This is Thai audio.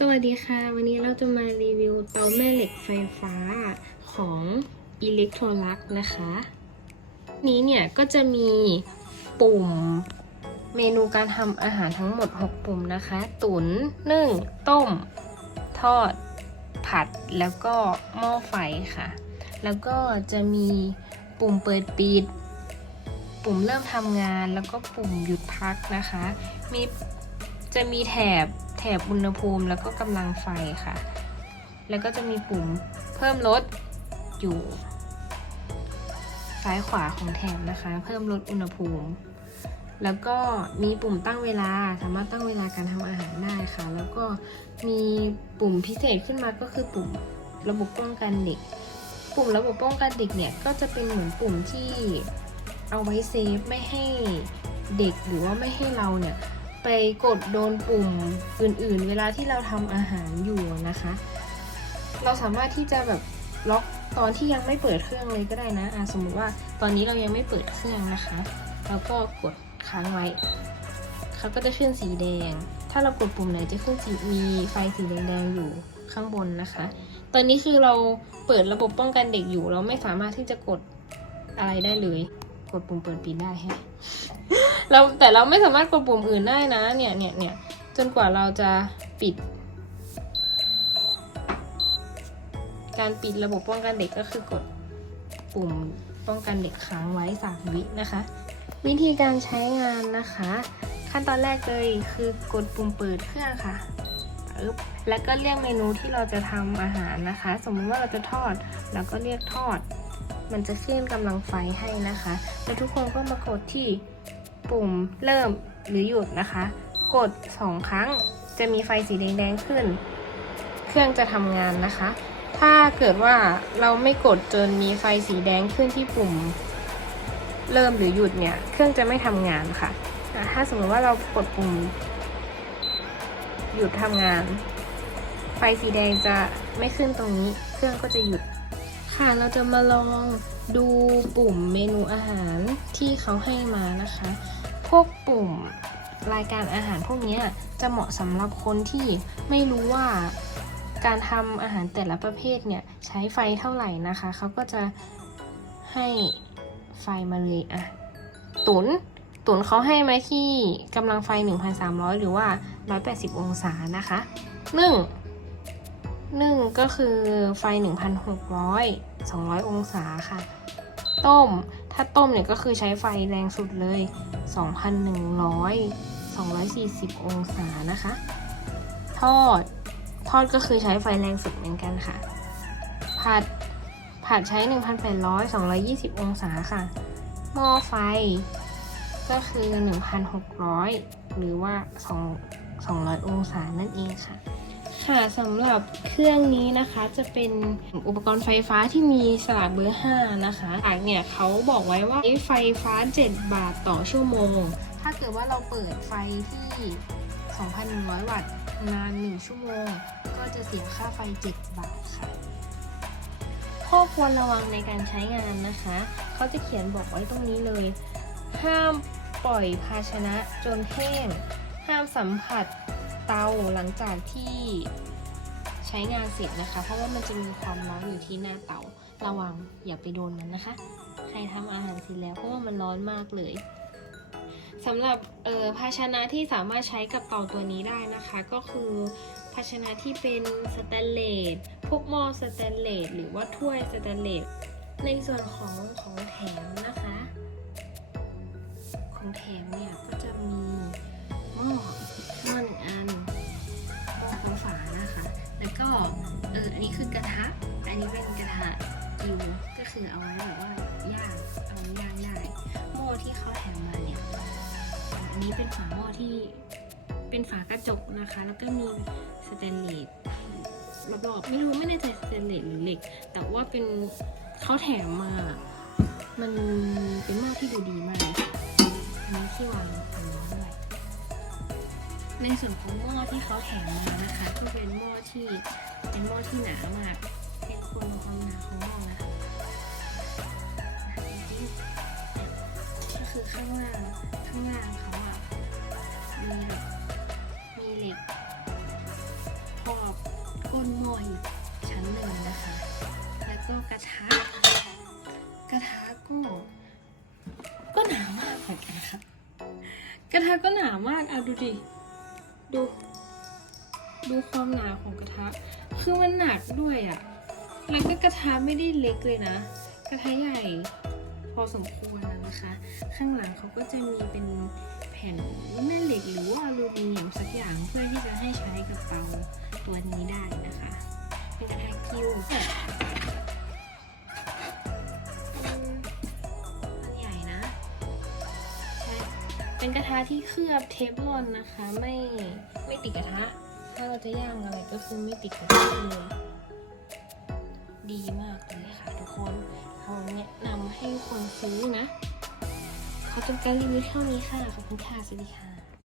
สวัสดีค่ะ วันนี้เราจะมารีวิวเตาแม่เหล็กไฟฟ้าของ Electrolux นะคะ นี้เนี่ยก็จะมีปุ่มเมนูการทำอาหารทั้งหมด 6 ปุ่มนะคะ ตุนนึ่ง ต้ม ทอด ผัด แล้วก็หม้อไฟค่ะ แล้วก็จะมีปุ่มเปิดปิด ปุ่มเริ่มทำงาน แล้วก็ปุ่มหยุดพักนะคะ มีจะมีแถบ แถบอุณหภูมิแล้วก็กำลังไฟค่ะ แล้วก็จะมีปุ่มเพิ่มลดอยู่ซ้ายขวาของแถบนะคะ เพิ่มลดอุณหภูมิ แล้วก็มีปุ่มตั้งเวลาสามารถตั้งเวลาการทำอาหารได้ค่ะ แล้วก็มีปุ่มพิเศษขึ้นมาก็คือปุ่มระบบป้องกันเด็ก ปุ่มระบบป้องกันเด็กเนี่ยก็จะเป็นเหมือนปุ่มที่เอาไว้เซฟไม่ให้เด็กหรือว่าไม่ให้เราเนี่ย ไปกดโดนปุ่มอื่นๆ เวลาที่เราทำอาหารอยู่นะคะ เราสามารถที่จะแบบล็อกตอนที่ยังไม่เปิดเครื่องเลยก็ได้นะอะสมมติว่าตอนนี้เรายังไม่เปิดเครื่องนะคะ แล้วก็กดค้างไว้เขาก็จะขึ้นสีแดง ถ้าเรากดปุ่มไหนจะขึ้นสีมีไฟสีแดงๆอยู่ข้างบนนะคะ ตอนนี้คือเราเปิดระบบป้องกันเด็กอยู่ เราไม่สามารถที่จะกดอะไรได้เลย กดปุ่มเปิดปิดได้ฮะ เราแต่เราไม่สามารถกดปุ่มอื่นได้นะ เนี่ยเนี่ยเนี่ยจนกว่าเราจะปิด การปิดระบบป้องกันเด็กก็คือกดปุ่มป้องกันเด็กค้างไว้สามวินะคะ วิธีการใช้งานนะคะ ขั้นตอนแรกเลยคือกดปุ่มเปิดเครื่องค่ะปึ๊บแล้วก็เลือกเมนูที่เราจะทำอาหารนะคะ สมมติว่าเราจะทอดเราก็เรียกทอด มันจะขึ้นกำลังไฟให้นะคะ แล้วทุกคนก็มากดที่ ปุ่มเริ่มหรือหยุดนะคะ กด 2 ครั้งจะมีไฟสีแดงๆขึ้น เครื่องจะทำงานนะคะ ถ้าเกิดว่าเราไม่กดจนมีไฟสีแดงขึ้นที่ปุ่ม เริ่มหรือหยุดเนี่ย เครื่องจะไม่ทำงานค่ะอะถ้าสมมติว่าเรากดปุ่ม หยุดทำงาน ไฟสีแดงจะไม่ขึ้นตรงนี้ เครื่องก็จะหยุด ค่ะ เราจะมาลอง ดูปุ่มเมนูอาหารที่เขาให้มานะคะ พวกปุ่มรายการอาหารพวกนี้จะเหมาะสำหรับคนที่ไม่รู้ว่าการทำอาหารแต่ละประเภทเนี่ยใช้ไฟเท่าไหร่นะคะ เขาก็จะให้ไฟมาเลยอะตุนตุนเขาให้มาที่กำลังไฟ 1,300 หรือว่า 180 องศานะคะนึ่งนึ่งก็คือไฟ 1,600 200 องศาค่ะ ต้ม ถ้าต้มเนี่ยก็คือใช้ไฟแรงสุดเลย 2,100 240 องศานะคะ ทอด ทอดก็คือใช้ไฟแรงสุดเหมือนกันค่ะ ผัด ผัดใช้ 1,800 220 องศาค่ะ หม้อไฟก็คือ 1,600 หรือว่า 2 200 องศานั่นเองค่ะ ค่ะสำหรับเครื่องนี้นะคะจะเป็นอุปกรณ์ไฟฟ้าที่มีสลากเบอร์ 5 นะคะสลากเนี่ยเขาบอกไว้ว่าไฟฟ้า 7 บาทต่อชั่วโมง ถ้าเกิดว่าเราเปิดไฟที่ 2,100 วัตต์นาน 1 ชั่วโมง ก็จะเสียค่าไฟ 7 บาทค่ะข้อควรระวังในการใช้งานนะคะ เขาจะเขียนบอกไว้ตรงนี้เลย ห้ามปล่อยภาชนะจนแห้ง ห้ามสัมผัส เตาหลังจากที่ใช้งานเสร็จนะคะ เพราะว่ามันจะมีความร้อนอยู่ที่หน้าเตาระวังอย่าไปโดนมันนะคะ ใครทำอาหารเสร็จแล้วเพราะว่ามันร้อนมากเลยสำหรับภาชนะที่สามารถใช้กับเตาตัวนี้ได้นะคะ ก็คือภาชนะที่เป็นสแตนเลสพวกหม้อสแตนเลสหรือว่าถ้วยสแตนเลสในส่วนของของแถมนะคะ ของแถมเนี่ยก็จะมีหม้อ หม้อหนึ่งอันหม้อหัวฝานะคะ แล้วก็เอออันนี้คือกระทะ อันนี้เป็นกระทะกิวก็คือเอาไว้แบบว่าย่างเอาไว้ย่างได้หม้อที่เขาแถมมาเนี่ยอันนี้เป็นฝาหม้อที่เป็นฝากระจกนะคะ แล้วก็มีสแตนเลสรอบๆไม่รู้ไม่แน่ใจสแตนเลสหรือเหล็ก แต่ว่าเป็นเขาแถมมา มันเป็นหม้อที่ดูดีมาก ในส่วนของหม้อที่เขาแถมมานะคะก็เป็นหม้อที่เป็นหม้อที่หนามากให้คนความหนาของหม้อนะคะก็คือข้างล่างข้างล่างเขาอะมีแบบมีเหล็กพอบก้นหม้ออีกชั้นหนึ่งนะคะ แล้วก็กระทะกระทะก็ก็หนามากเหมือนกันครับกระทะก็หนามากเอาดูดิ ดู ดูความหนาของกระทะ คือมันหนักด้วยอะ่ะ แล้วก็กระทะไม่ได้เล็กเลยนะ กระทะใหญ่ พอสมควรนะคะ ข้างหลังเขาก็จะมีเป็นแผ่นแม่เหล็กหรือว่าอลูมิเนียมสักอย่างเพื่อที่จะให้ใช้กับเตาตัวนี้ได้นะคะ เป็นกระทะคิว เป็นกระทะที่เคลือบเทฟลอนนะคะ ไม่ไม่ติดกระทะ ถ้าเราจะย่างอะไรก็คือไม่ติดกระทะเลยดีมากเลยค่ะทุกคนเราแนะนำให้ทุกคนซื้อนะ ขอจบการรีวิวเท่านี้ค่ะ ขอบคุณค่ะ สวัสดีค่ะ